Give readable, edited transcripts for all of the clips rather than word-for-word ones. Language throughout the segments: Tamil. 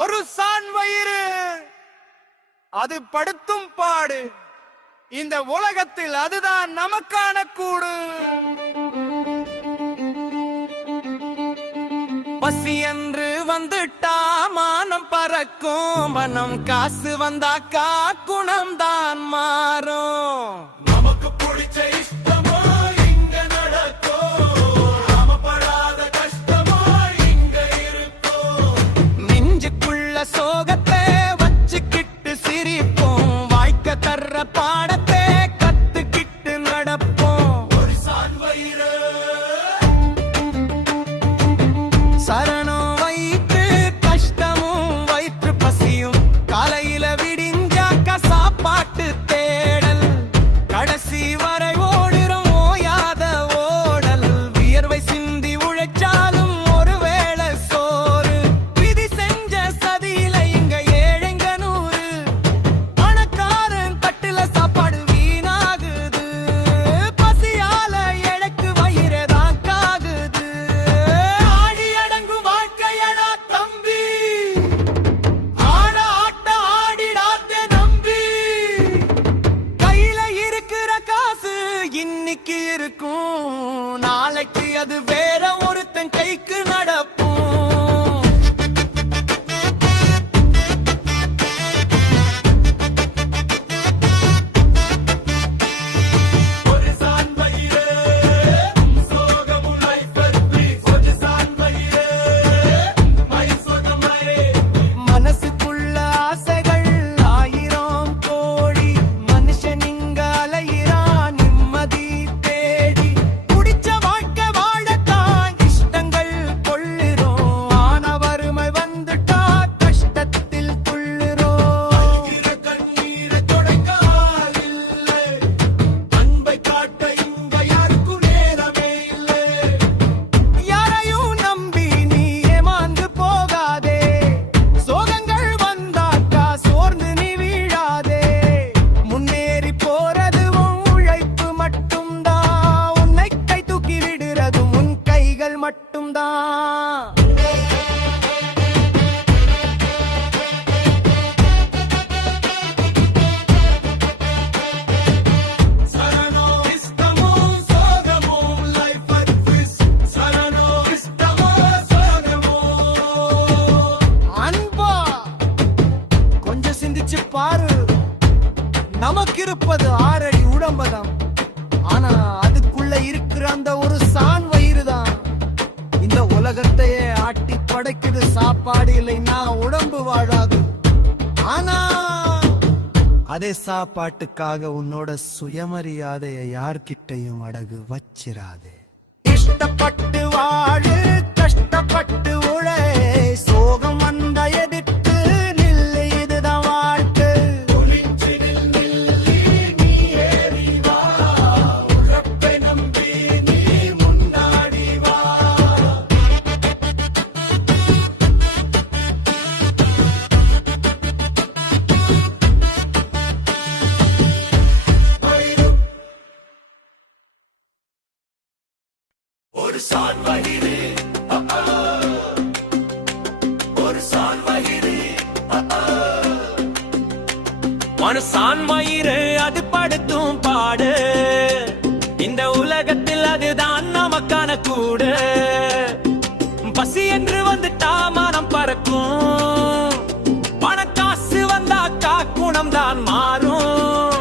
ஒரு சான் வயிறு அது படுத்தும் பாடு இந்த உலகத்தில் அதுதான் நமக்கான கூடு. பசி என்று வந்துட்டா மானம் பறக்கும், பணம் காசு வந்தாக்கா குணம் தான் மாறும். நமக்கு பிடிச்ச இஷ்டமோ இங்க நடக்கும், நாம படாத கஷ்டமோ இங்க இருக்கும். நெஞ்சுக்குள்ள சோகத்தை வச்சுக்கிட்டு சிரிப்போம், வாய்க்க தர்ற பாடத்தை கத்துக்கிட்டு நடப்போம். ஒரு சான் வயிறு சரணம் வயிற்று கஷ்டமும் வயிற்று பசியும், காலையில விடிஞ்சாக்க சாப்பாட்டு தேடல், கடைசி வரை ஓடுறோம் ஓயாத ஓடல். வியர்வை சிந்தி உழைச்சாலும் ஒருவேளை சோறு, விதி செஞ்ச சதியில இங்க ஏழைங்க நூறு. பணக்காரன் தட்டுல சாப்பாடு வீணாகுது, பசியால எனக்கு வயிறேதான் காகுது. ஆடி அடங்கும் வாழ்க்கையடா தம்பி, ஆட ஆட்ட ஆடிடாதே நம்பி. கையில இருக்கிற காசு இன்னைக்கு இருக்கும், நாளைக்கு அது வேற ஒருத்தன் கைக்கு நடப்போம். ஒரு சான் வயிறு சோகமும் லைஃப் ப்ளீஸ். ஒரு சான் வயிறு மை சோகமே. மனசுக்குள்ள ஆசைகள் ஆயிரம் கோடி, மனுஷன் இங்க அலையிறான் நிம்மதி தேடி. புடிச்ச வாழ்க்கை வாழத்தான் இஷ்டங்கள் கொள்ளுறோம், ஆன வறுமை வந்துட்டா கஷ்டத்தில் துள்ளுறோம். கண்ணீரை தொடங்க ஆள் இல்லை, அன்பை காட்ட இங்க யாருக்கும் நேரமே இல்லை. யாரையும் நம்பி நீ ஏமாந்து போகாதே, சோகங்கள் வந்தாக்கா சோர்ந்து நீ வீழாதே. முன்னேறி போறதுவும் உழைப்பு மட்டும்தான், உன்னை கை தூக்கி விடுறதும் உன் கைகள் மட்டும்தான். சரணோ இஷ்டமோ சோகமோ லைஃப் அட்வைஸ், சரணோ இஷ்டமோ சோகமோ. அன்பா கொஞ்சம் சிந்திச்சு பாரு, நமக்கு இருப்பது 6 அடி உடம்பதம், ஆனா அதுக்குள்ள இருக்கிற அந்த ஒரு சான் வயிறு தான் இந்த உலகத்தையே ஆட்டி படைக்குது. சாப்பாடு இல்லைன்னா உடம்பு வாழாது, ஆனா அதே சாப்பாட்டுக்காக உன்னோட சுயமரியாதைய யார்கிட்டையும் அடகு வச்சிராதே. இஷ்டப்பட்டு வாழு கஷ்டப்பட்டு உழை, சோகம் வந்த எதிர்த்து நில்லு, இதுதான் வாழ்க்கை. நீ ஏறி வா, உழைப்பை நம்பி நீ முன்னாடி வா. ஒரு சான் வயிறு ஒரு சான் வயிறு மனசான் வயிறு அது படுத்தும் பாடு, இந்த உலகத்தில் அதுதான் நமக்கான கூடு. பசி என்று வந்துட்டா மனம் பறக்கும், பணக்காசு வந்தாக்கா குணம் தான் மாறும்.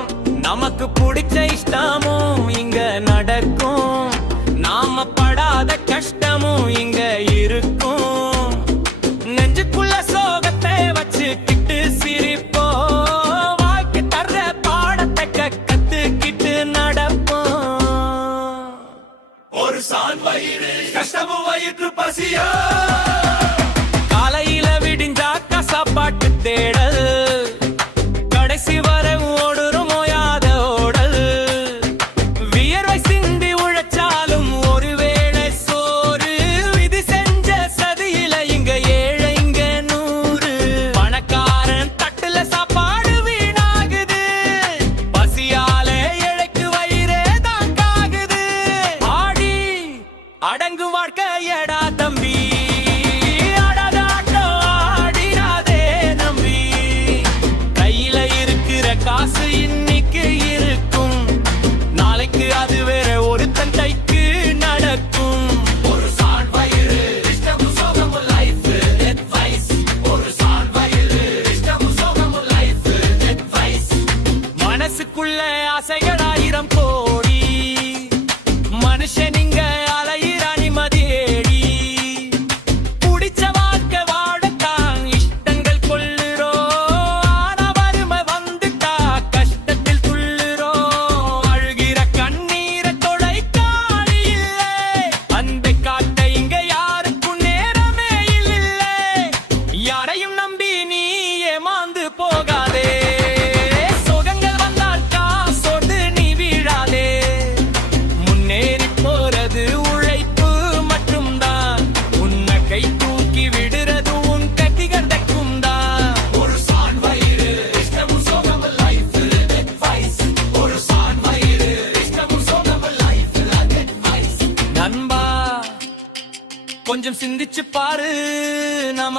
நமக்கு பிடிச்ச இஷ்டமும் இங்க நடக்கும், நாம படாத கஷ்டமும் இங்க இருக்கும். நெஞ்சுக்குள்ள சோகத்தை வச்சுக்கிட்டு சிரிப்போம், வாழ்க்கை தர்ற பாடத்தை கத்துக்கிட்டு நடப்போம். ஒரு சான் வயிறு கஷ்டமும் வயிற்று பசியா, காலையில விடிஞ்சாக்கா சாப்பாட்டு தேடல், கடைசி வரை ஓடுறோம் ஓயாத ஓடல். வியர்வை சிந்தி உழைச்சாலும் ஒருவேளை சோறு, விதி செஞ்ச சதியில இங்க ஏழைங்க நூறு. பணக்காரன் தட்டுல சாப்பாடு வீணாகுது, பசியால இழைக்கு வயிறே தான் காகுது. ஆடி அடங்கு வாழ்க்கையடா தம்பி,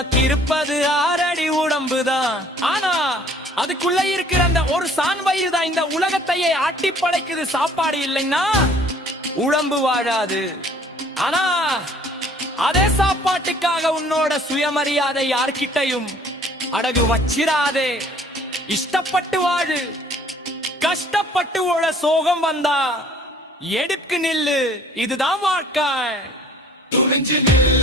உனக்கு இருப்பது 6 அடி உடம்புதான். ஆனா அதுக்குள்ள இருக்கிற அந்த ஒரு சான் வயிறு தான் இந்த உலகத்தையே ஆட்டி படைக்குது. சாப்பாடு இல்லைன்னா உடம்பு வாழாது. ஆனா அதே சாப்பாட்டுக்காக உன்னோட சுயமரியாதை யார்கிட்டையும் அடகு வச்சிராதே. இஷ்டப்பட்டு வாழு. கஷ்டப்பட்டு உள்ள சோகம் வந்தா எடுக்கு நில்லு. இதுதான் வாழ்க்கை. துணிஞ்சு நில்லு.